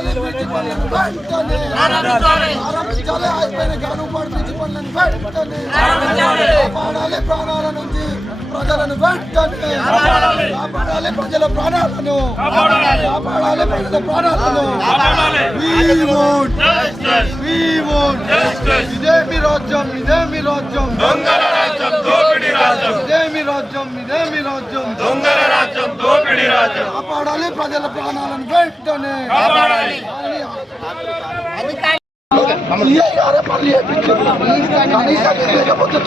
ప్రారంభించాలి బ్రిడ్జి పనులను పనులను వెంటనే కాపాడాలి ప్రాణాల నుంచి ప్రజలను వెంటనే కాపాడాలి ప్రజల ప్రాణాలను కాపాడాలి ప్రజల ప్రాణాలను ఇదే మీ రాజ్యం ఇదే మీ రాజ్యం దొంగల రాజ్యం దోపిడీ రాజ్యం కాపాడాలి ప్రజల ప్రాణాలను వెంటనే కాపాడాలి అరే మళ్ళీ కనీసం లేకపోతే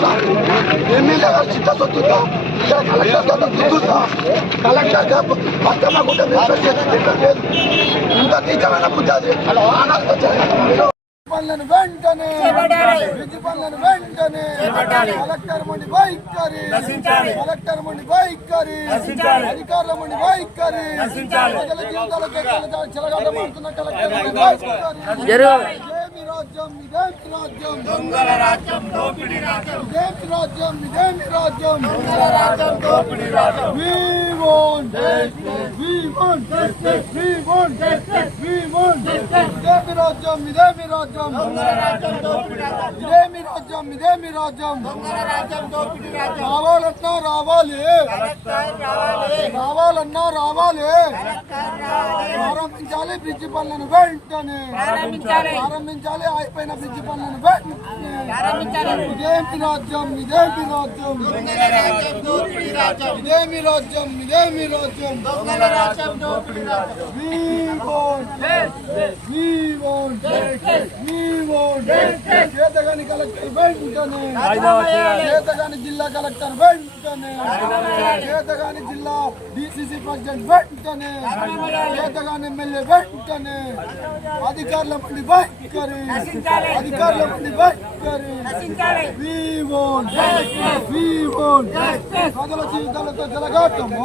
ఎమ్మెల్యే గారు చిత్తొద్దుతా ఇక్కడ కలెక్టర్ గారు దిద్దుతా కలెక్టర్ గారు పక్కన కూడా లేదు ఇంత నీచమైన బుద్ధి అది ప్రాణాలు వచ్చాయి. పనులను వెంటనే. బ్రిడ్జి పనులను వెంటనే. కలెక్టర్ మండి వైఖరి కలెక్టర్ మండి వైఖరి అధికారుల మండి వైఖరి ప్రజల జీవితాలతో చెలగాటమాడుతున్న కలెక్టర్ మండి వైఖరి ఇదేమి రాజ్యం ఇదేమి రాజ్యం దొంగల రాజ్యం దోపిడీ రాజ్యం ఇదేమి రాజ్యం ఇదేమి రాజ్యం దొంగల రాజ్యం దోపిడీ రాజ్యం We want We want We want We want ఇదేమి రాజ్యం ఇదేమి రాజ్యం దొంగల రాజ్యం దోపిడీ రాజ్యం ఇదేమి రాజ్యం ఇదేమి రాజ్యం దొంగల రాజ్యం దోపిడీ రాజ్యం రావాలన్నా రావాలి కలెక్టర్ రావాలి రావాలన్నా రావాలి కలెక్టర్ రావాలి ప్రారంభించాలి బ్రిడ్జి పనులను వెంటనే ప్రారంభించాలి ప్రారంభించాలి అయిపోయిన బ్రిడ్జి పనులను ప్రారంభించాలి. ఇదేమి రాజ్యం ఇదేమి రాజ్యం? ఇదేమి రాజ్యం ఇదేమి రాజ్యం? We want We want చేతగాని కలెక్టర్ వెంటనే చేతగాని జిల్లా కలెక్టర్ వెంటనే చేతగాని జిల్లా డిసిసి ప్రెసిడెంట్ వెంటనే చేతగాని ఎమ్మెల్యే వెంటనే అధికారుల మంది వైఖరి అధికారుల మంది వైఖరి We want We want ప్రజల జీవితాలతో జలగాటము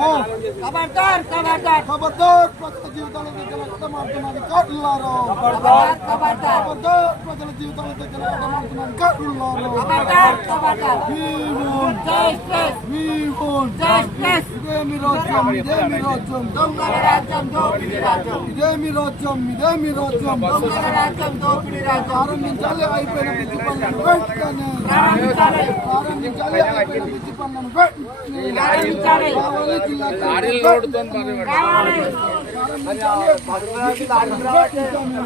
ఖబర్దార్ ఖబర్దార్ ఖబర్దార్ ప్రజల జీవితాలతో జలగటమాడుతున్న అధికారులారా ఖబర్దార్ ఖబర్దార్ ఖబర్దార్ ప్రజల జీవితాలతో జలగటమాడుతున్న అధికారులారా ఖబర్దార్ ఖబర్దార్ We want justice We want justice ఇదేమి రాజ్యం ఇదేమి రాజ్యం దొంగల రాజ్యం దోపిడీ రాజ్యం ఇదేమి రాజ్యం ఇదేమి రాజ్యం దొంగల రాజ్యం దోపిడీ రాజ్యం ప్రారంభించాలి అయిపోయిన బ్రిడ్జి పనులను వెంటనే ప్రారంభించాలి అయిపోయిన బ్రిడ్జి పనులను వెంటనే కావాలి జిల్లా కలెక్టర్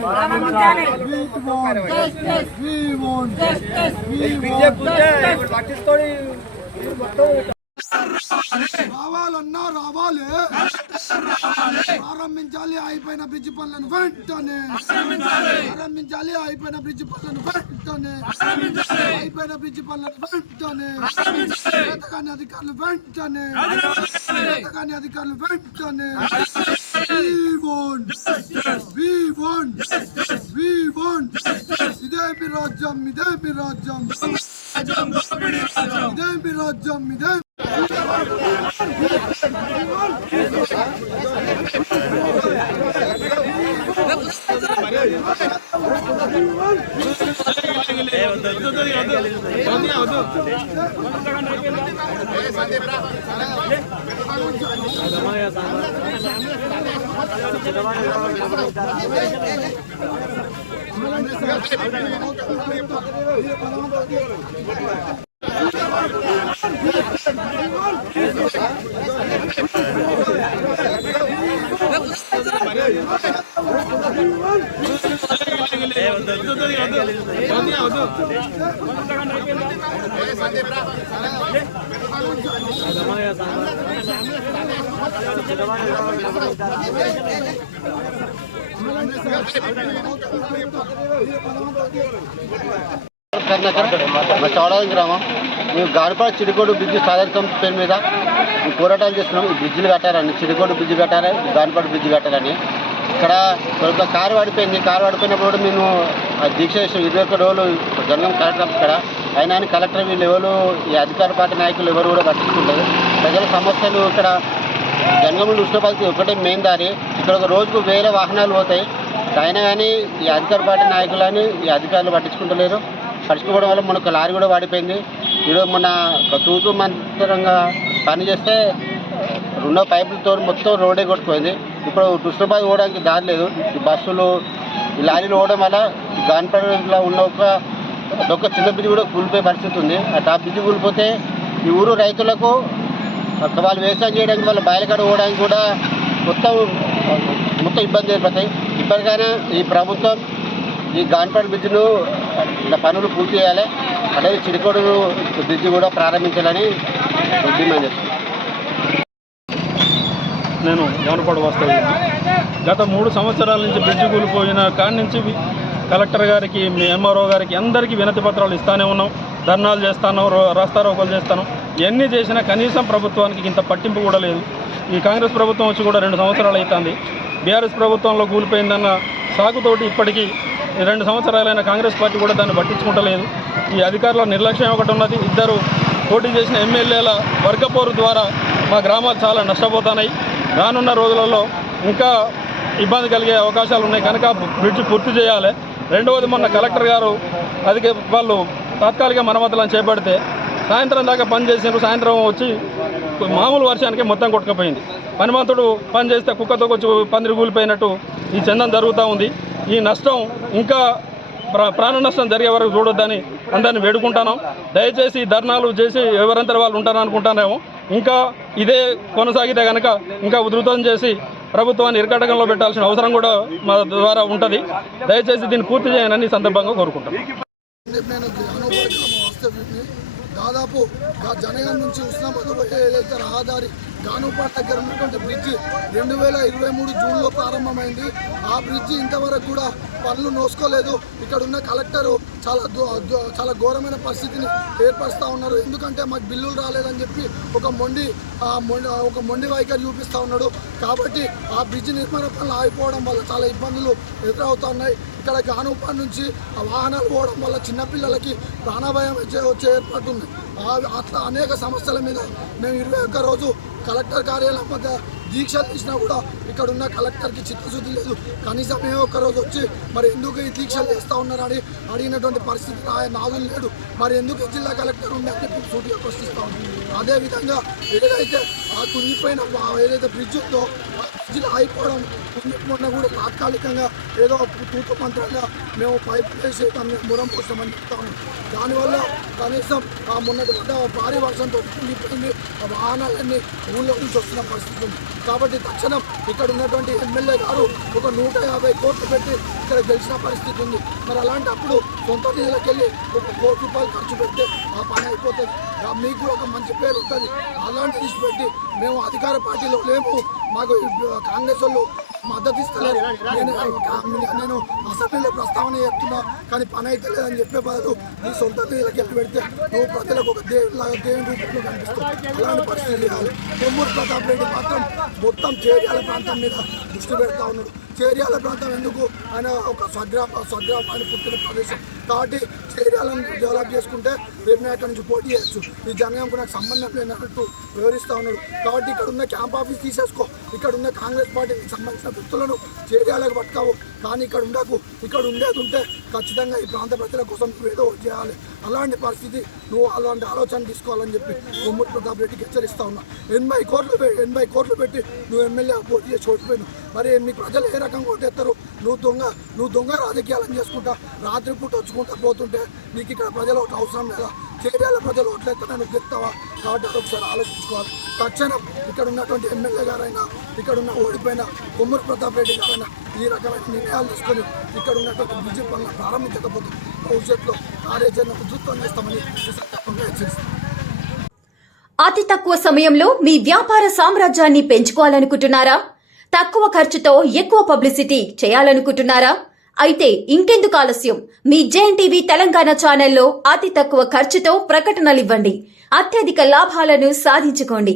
ప్రారంభించాలి రావాలన్నా రావాలి ప్రారంభించాలి అయిపోయిన బ్రిడ్జి పనులను వెంటనే. ప్రారంభించాలి అయిపోయిన బ్రిడ్జి పనులను వెంటనే. అయిపోయిన బ్రిడ్జి పనులను వెంటనే. చేతకాని అధికారులు వెంటనే. చేతకాని అధికారులు వెంటనే. We want We want We want ఇదేమి రాజ్యం ఇదేమి రాజ్యం ఇదేమి రాజ్యం ఇదే కర్ణాకర్ మా చౌడాది గ్రామం. మేము గాడిపాడ చిడికోడు బ్రిడ్జి సాధించడం పేరు మీద పోరాటాలు చేస్తున్నాం. ఈ బ్రిడ్జిలు కట్టాలని చిడికోడు బ్రిడ్జి కట్టాలి గాడిపాడు బ్రిడ్జ్ కట్టాలని. ఇక్కడ కొంత కారు పడిపోయింది కారు పడిపోయినప్పుడు మేము దీక్ష చేసాం ఇరవై ఒక్క రోజులు జనగం కలెక్టర్ ఇక్కడ అయినా కానీ కలెక్టర్ వీళ్ళు ఎవరు ఈ అధికార పార్టీ నాయకులు ఎవరు కూడా పట్టించుకుంటారు ప్రజల సమస్యలు ఇక్కడ జనగం ఉష్ణపతి ఒకటే మెయిన్ దారి. ఇక్కడ ఒక రోజుకు వేరే వాహనాలు పోతాయి. అయినా కానీ ఈ అధికార పార్టీ నాయకులు అని ఈ అధికారులు పట్టించుకుంటలేరు. పట్టించుకోవడం వల్ల మనకు లారీ కూడా వాడిపోయింది. ఈరోజు మన ఒక తూతు మంత్రంగా పనిచేస్తే రెండో పైపులతో మొత్తం రోడే కొట్టుకుంది ఇప్పుడు కృష్ణబాద్ పోవడానికి దారి లేదు. ఈ బస్సులు ఈ లారీలు పోవడం వల్ల గాన్పేటలో ఉన్న ఒక ఒక చిన్న బ్రిడ్జ్ కూడా కూలిపోయే పరిస్థితి ఉంది. ఆ టాప్ బ్రిడ్జ్ కూలిపోతే ఈ ఊరు రైతులకు వాళ్ళు వ్యవసాయం చేయడానికి వాళ్ళ బయలుకాడ పోవడానికి కూడా మొత్తం మొత్తం ఇబ్బంది ఏర్పడతాయి. ఇప్పటికైనా ఈ ప్రభుత్వం ఈ గాన్పడ బ్రిడ్జ్ను పనులు పూర్తి చేయాలి. అదే చిడికోడు బ్రిడ్జ్ కూడా ప్రారంభించాలని డిమాండ్ చేస్తుంది నేను గమనపాడు గత మూడు సంవత్సరాల నుంచి బ్రిడ్జి కూలిపోయిన కాడి నుంచి కలెక్టర్ గారికి మీ ఎంఆర్ఓ గారికి అందరికీ వినతి పత్రాలు ఇస్తానే ఉన్నాం. ధర్నాలు చేస్తాను రాస్తారోకలు చేస్తాను. ఎన్ని చేసినా కనీసం ప్రభుత్వానికి ఇంత పట్టింపు కూడా లేదు. ఈ కాంగ్రెస్ ప్రభుత్వం వచ్చి కూడా రెండు సంవత్సరాలు అవుతుంది బీఆర్ఎస్ ప్రభుత్వంలో కూలిపోయిందన్న సాగుతోటి ఇప్పటికీ ఈ రెండు సంవత్సరాలైన కాంగ్రెస్ పార్టీ కూడా దాన్ని పట్టించుకుంటలేదు. ఈ అధికారుల నిర్లక్ష్యం ఒకటి ఉన్నది. ఇద్దరు పోటీ చేసిన ఎమ్మెల్యేల వర్గపోరు ద్వారా మా గ్రామాలు చాలా నష్టపోతున్నాయి. రానున్న రోజులలో ఇంకా ఇబ్బంది కలిగే అవకాశాలు ఉన్నాయి. కనుక బ్రిడ్జ్ పూర్తి చేయాలి. రెండవది మొన్న కలెక్టర్ గారు అధిక వాళ్ళు తాత్కాలిక మరమ్మతులను చేపడితే సాయంత్రం దాకా పని చేసినారు. సాయంత్రం వచ్చి మామూలు వర్షానికి మొత్తం కొట్టుకుపోయింది. పనిమంతుడు పని చేస్తే కుక్కతో కొంచెం పందిరి కూలిపోయినట్టు ఈ చందం జరుగుతూ ఉంది. ఈ నష్టం ఇంకా ప్రాణ నష్టం జరిగే వరకు చూడొద్దని అందరిని వేడుకుంటాను దయచేసి ధర్నాలు చేసి ఎవరంతా వాళ్ళు ఉంటారనుకుంటానేమో ఇంకా ఇదే కొనసాగితే కనుక ఇంకా ఉధృతం చేసి ప్రభుత్వాన్ని ఇరకటకంలో పెట్టాల్సిన అవసరం కూడా మా ద్వారా ఉంటుంది. దయచేసి దీన్ని పూర్తి చేయాలని సందర్భంగా కోరుకుంటాను దాదాపు జనగం నుంచి ఉస్నాబాద్ ఏదైతే రహదారి గానుపాట్ దగ్గర ఉన్నటువంటి బ్రిడ్జ్ రెండు వేల ఇరవై మూడు జూన్లో ప్రారంభమైంది. ఆ బ్రిడ్జ్ ఇంతవరకు కూడా పనులు నోసుకోలేదు ఇక్కడ ఉన్న కలెక్టరు చాలా దో- చాలా ఘోరమైన పరిస్థితిని ఏర్పరుస్తూ ఉన్నారు. ఎందుకంటే మాకు బిల్లులు రాలేదని చెప్పి ఒక మొండి ఒక మొండి వైఖరి చూపిస్తూ ఉన్నాడు. కాబట్టి ఆ బ్రిడ్జ్ నిర్మాణ పనులు ఆగిపోవడం వల్ల చాలా ఇబ్బందులు ఎదురవుతున్నాయి ఇక్కడ గానుపాడు నుంచి వాహనాలు పోవడం వల్ల చిన్నపిల్లలకి ప్రాణభయం వచ్చే వచ్చే ఏర్పాటు ఉంది. అట్లా అనేక సమస్యల మీద మేము ఇరవై ఒక్క రోజు కలెక్టర్ కార్యాలయం వద్ద దీక్షలు చేసినా కూడా ఇక్కడ ఉన్న కలెక్టర్కి చిత్తశుద్ధి లేదు. కనీసం మేము ఒక్క వచ్చి మరి ఎందుకు ఈ దీక్షలు చేస్తూ ఉన్నారని అడిగినటువంటి పరిస్థితి ఆయన నాదులు లేడు. మరి ఎందుకు జిల్లా కలెక్టర్ ఉంది అని సూటిగా ప్రశ్నిస్తూ ఉన్నాం అదేవిధంగా ఏదైతే ఆ కుంగిపోయిన ఏదైతే బ్రిడ్జ్ ఉందో ఆ బ్రిడ్జ్ కుంగిపోయినా కూడా తాత్కాలికంగా ఏదో తూతు మంత్రంగా మేము పైప్ వేసి మురం పోస్తామని చెప్తాము దానివల్ల కనీసం ఆ మొన్నటి పడ్డ భారీ వర్షంతో కుంగిపోయింది ఆ వాహనాలన్నీ ఊళ్ళో నుంచి వస్తున్న పరిస్థితి ఉంది. కాబట్టి తక్షణం ఇక్కడ ఉన్నటువంటి ఎమ్మెల్యే గారు ఒక నూట యాభై కోట్లు పెట్టి ఇక్కడ గెలిచిన పరిస్థితి ఉంది. మరి అలాంటప్పుడు సొంత నిధులకు వెళ్ళి ఒక కోటి రూపాయలు ఖర్చు పెడితే ఆ పని అయిపోతుంది. మీకు ఒక మంచి పేరు ఉంటుంది. అలాంటి తీసిపెట్టి మేము అధికార పార్టీలో లేము. మాకు కాంగ్రెస్ వాళ్ళు మద్దతు ఇస్తలేరు నేను నేను అసెంబ్లీలో ప్రస్తావన చేస్తున్నా కానీ పని అయితే లేదని చెప్పే బదులు నీ సొంత నిధులకు వెళ్ళి పెడితే నువ్వు ప్రజలకు ఒక దేవులాగా దేవుని రూపంలో కనిపిస్తావు. అలాంటి పరిస్థితి కాదు కొమ్మూరు ప్రతాప్ రెడ్డి మాత్రం మొత్తం చేర్యాల ప్రాంతం మీద దృష్టి పెడతా ఉన్నాడు. చేర్యాల ప్రాంతం ఎందుకు? ఆయన ఒక స్వగ్రామ స్వగ్రామాన్ని పుట్టిన ప్రదేశం కాబట్టి చేర్యాలను డెవలప్ చేసుకుంటే రేపు నేను అక్కడి నుంచి పోటీ చేయొచ్చు. ఈ జనగాంకు నాకు సంబంధం లేనట్టు వివరిస్తూ ఉన్నాడు. కాబట్టి ఇక్కడ ఉన్న క్యాంప్ ఆఫీస్ తీసేసుకో. ఇక్కడ ఉన్న కాంగ్రెస్ పార్టీకి సంబంధించిన వ్యక్తులను చేర్యాలకు పట్టుకావు. కానీ ఇక్కడ ఉండకు. ఇక్కడ ఉండేది ఉంటే ఖచ్చితంగా ఈ ప్రాంత ప్రజల కోసం నువ్వు ఏదో చేయాలి. అలాంటి పరిస్థితి నువ్వు అలాంటి ఆలోచన తీసుకోవాలని చెప్పి కొమ్మూరు ప్రతాప్ రెడ్డికి హెచ్చరిస్తా ఉన్నా. ఎనభై కోట్లు ఎనభై కోట్లు పెట్టి నువ్వు ఎమ్మెల్యే పోటీ చేసి ఓడిపోయినావు. మరి మీ ప్రజలు ఏ రకంగా ఓటేస్తారు నువ్వు దొంగ నువ్వు దొంగ రాజకీయాలను చేసుకుంటా రాత్రిపూట వచ్చుకుంటా పోతుంటే నీకు ఇక్కడ ప్రజలు ఓట్లు అవసరం లేదా? చేర్యాల ప్రజలు ఓట్లేస్తానే నువ్వు గెలుస్తావా కాబట్టి ఒకసారి ఆలోచించుకోవాలి. తక్షణం ఇక్కడ ఉన్నటువంటి ఎమ్మెల్యే గారైనా ఇక్కడ ఉన్న ఓడిపోయిన కొమ్మూరు ప్రతాప్ రెడ్డి గారైనా ఈ రకమైన నిర్ణయాలు తీసుకొని ఇక్కడ ఉన్నటువంటి బీజేపీ పనులను ప్రారంభించకపోతే భవిష్యత్తులో కార్యాచరణ ఉధృతం చేస్తామని సందర్భంగా హెచ్చరిస్తాం. అతి తక్కువ సమయంలో మీ వ్యాపార సామ్రాజ్యాన్ని పెంచుకోవాలనుకుంటున్నారా? తక్కువ ఖర్చుతో ఎక్కువ పబ్లిసిటీ చేయాలనుకుంటున్నారా? అయితే ఇంకెందుకు ఆలస్యం? మీ జేఎన్ టీవీ తెలంగాణ ఛానల్లో అతి తక్కువ ఖర్చుతో ప్రకటనలివ్వండి అత్యధిక లాభాలను సాధించుకోండి.